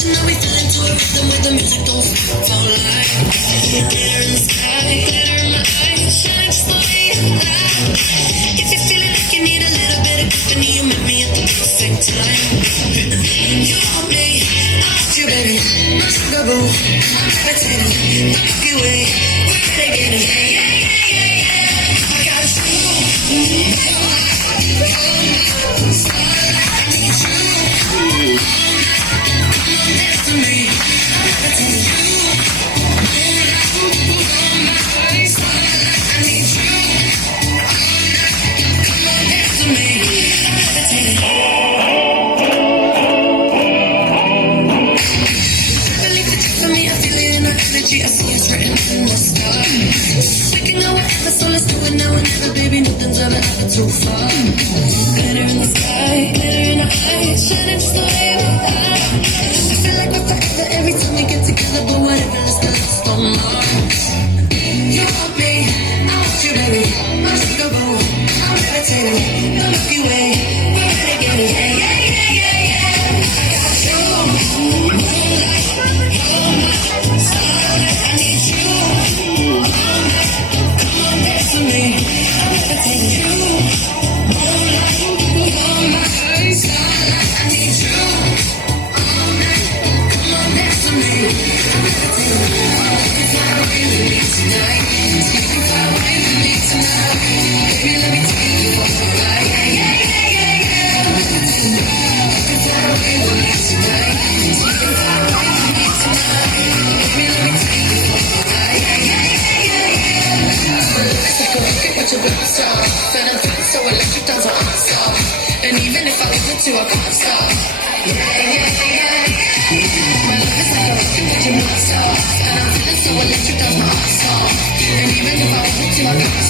Now we fell into a rhythm where the music don't feel don't lie. Glitter in the sky, glitter in my eyes, shining just the way you like. If you're feeling like you need a little bit of company, you met me at the perfect time. You want me, I want you, baby. My sugar boo, I'm levitating, the Milky Way, we're taking it. I got you, I need you. Dance to me, I'm levitating. I need you. Come on, dance to me, I'm levitating. Believe that you feel me, I feel it in our energy. I see it's written in the stars. We can go wherever, so let's do it now and never, baby. Nothing's ever too far. Glitter in the sky, glitter in our eyes, shining just the way we are. I feel like we're forever every time we get together, but whatever, let's get lost on Mars. You want me, I want you, baby. My sugar boo, I'm levitating, the Milky Way, we're renegading. I got you, moonlight, you're my starlight. I need you all night. Come on, dance with me, I'm levitating. You, moonlight, you're my starlight. I need you all night. Come on, dance with me, I'm levitating. You can fly away with me tonight. You can fly away with me tonight. Baby, let me take you for a ride. I'm levitating. You can fly away with me tonight. You can fly away with me tonight. Baby, let me take you for a ride. Let's take a look at what your girl saw. Said I'm feeling so electric, down to stop. And even if I wanted to, I can't stop. My love is like a rocket with your non-stop. And I'm feeling so electric, down my arms off. And even if I wanted to, I can't stop.